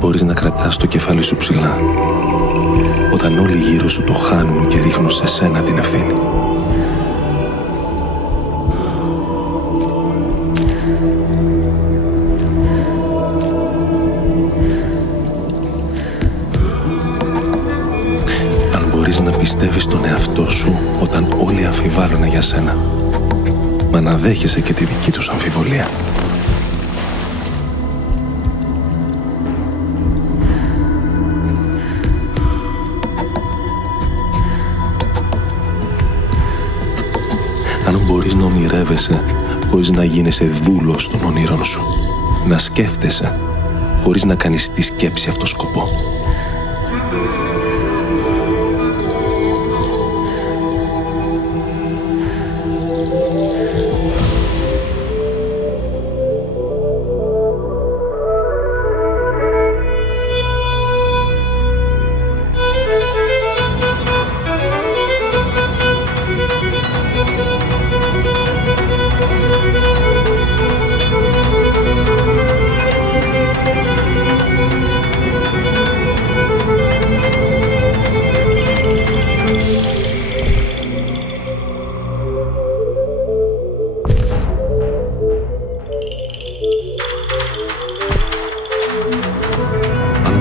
μπορείς να κρατάς το κεφάλι σου ψηλά, όταν όλοι γύρω σου το χάνουν και ρίχνουν σε σένα την ευθύνη. Αν μπορείς να πιστεύεις τον εαυτό σου όταν όλοι αμφιβάλλουν για σένα, μα να δέχεσαι και τη δική τους αμφιβολία. Αν μπορείς να ονειρεύεσαι χωρίς να γίνεσαι δούλος των ονείρων σου, να σκέφτεσαι χωρίς να κάνεις τη σκέψη αυτό σκοπό.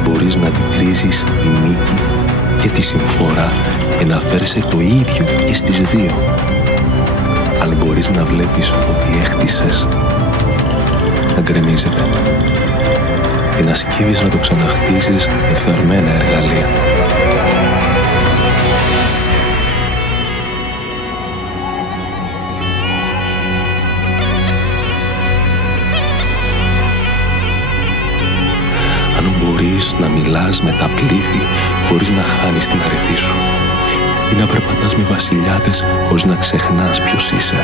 Μπορείς να αντικρίζεις τη νίκη και τη συμφορά και να φέρεσαι το ίδιο και στις δύο. Αν μπορείς να βλέπεις ότι έχτισες να γκρεμίζεται και να σκύβεις να το ξαναχτίσεις με θερμένα εργαλεία. Αν μπορείς να μιλάς με τα πλήθη χωρίς να χάνεις την αρετή σου ή να περπατάς με βασιλιάδες χωρίς να ξεχνάς ποιος είσαι.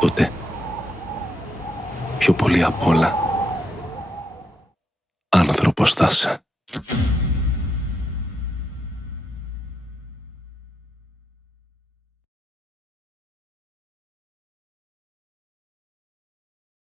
Τότε, πιο πολύ απ' όλα, άνθρωπος θα είσαι.